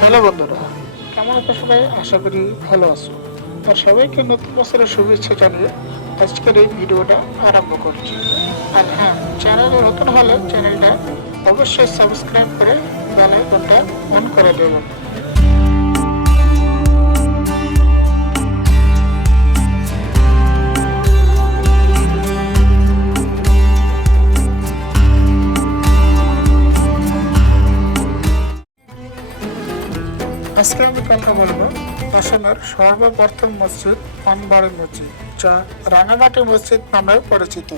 Hello বন্ধুরা। কেমন আছো সবাই? আশা করি ভালো আছো। আর সবাইকে নতুন বছরের শুভেচ্ছা জানিয়ে আজকের এই ভিডিওটা আরম্ভ করছি। আর হ্যাঁ চ্যানেলে নতুন হলে চ্যানেলটা অবশ্যই সাবস্ক্রাইব আজকে আমি কথা বলব আসামের সর্বপ্রথম মসজিদ পানবাড়ি মসজিদ, যা রাঙামাটি মসজিদ নামে পরিচিত।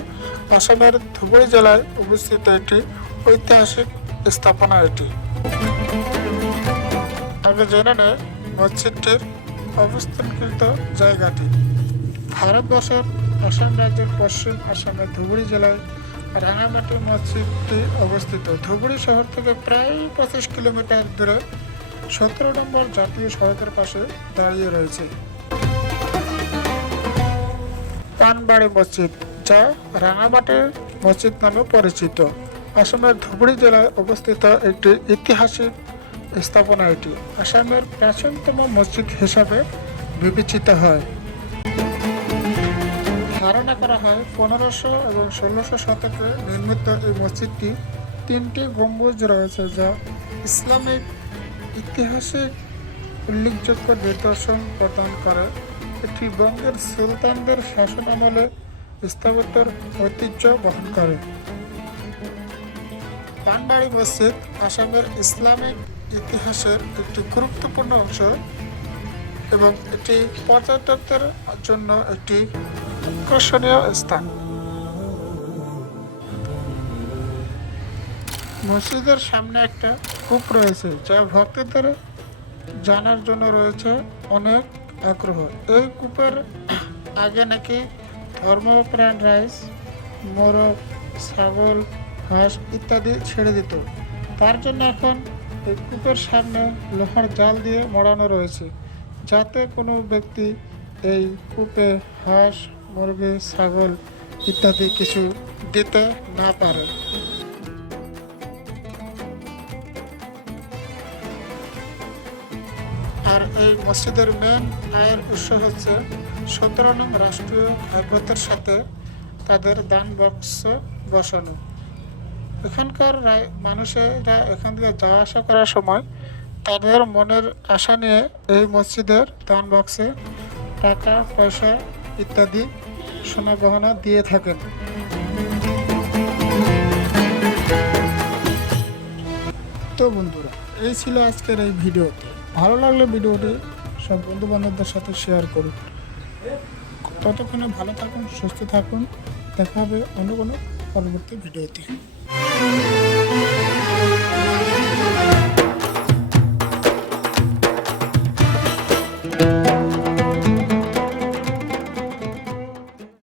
আসামের ধুবড়ি জেলায় অবস্থিত একটি ঐতিহাসিক স্থাপনা এটি। আগে জেনে নেয় মসজিদটির অবস্থানকৃত জায়গাটি। ভারতবর্ষের আসাম রাজ্যের পশ্চিম আসামের ধুবড়ি জেলায় রাঙামাটি মসজিদটি অবস্থিত। ধুবড়ি শহর থেকে প্রায় পঁচিশ কিলোমিটার দূরে সতেরো নম্বর জাতীয় সড়কের পাশে দাঁড়িয়ে রয়েছে পানবাড়ি মসজিদ, যা রাঙামাটি মসজিদ নামে পরিচিত। আসামের ধুবড়ি জেলায় অবস্থিত একটি ঐতিহাসিক স্থাপনা এটি। আসামের প্রাচীনতম মসজিদ হিসাবে বিবেচিত হয়। ধারণা করা হয়, পনেরোশো এবং ষোলোশো শতকে নির্মিত এই মসজিদটি তিনটি গম্বুজ রয়েছে, যা ইসলামিক ইতিহাসে উল্লেখযোগ্য নিদর্শন প্রদান করে। এটি বঙ্গের সুলতানদের শাসন আমলে স্থাপত্যের ঐতিহ্য বহন করে। পানবাড়ি মসজিদ আসামের ইসলামিক ইতিহাসের একটি গুরুত্বপূর্ণ অংশ এবং এটি পর্যটকদের জন্য একটি আকর্ষণীয় স্থান। মসজিদের সামনে একটা কূপ রয়েছে, যা ভক্তদের জানার জন্য রয়েছে অনেক আগ্রহ। এই কূপের আগে নাকি ধর্মপ্রাণ রাইস, মোরগ, ছাগল, হাঁস ইত্যাদি ছেড়ে দিত। তার জন্য এখন এই কূপের সামনে লোহার জাল দিয়ে মোড়ানো রয়েছে, যাতে কোনো ব্যক্তি এই কূপে হাঁস, মুরগি, ছাগল ইত্যাদি কিছু দিতে না পারে। আর এই মসজিদের মেন আয়ের উৎস হচ্ছে সতেরো নং রাষ্ট্রীয় খাদ্যতের সাথে তাদের দান বক্স বসানো। এখানকার মানুষেরা এখান থেকে যাওয়া আসা করার সময় তাদের মনের আশা নিয়ে এই মসজিদের দান বক্সে টাকা, পয়সা ইত্যাদি সোনা গহনা দিয়ে থাকেন। তো বন্ধুরা, এই ছিল আজকের এই ভিডিওতে। ভালো লাগলে ভিডিওটি সব বন্ধু বান্ধবদের সাথে শেয়ার করুন। ততক্ষণে ভালো থাকুন, সুস্থ থাকুন। দেখা হবে অন্য কোনো পরবর্তী ভিডিওতে।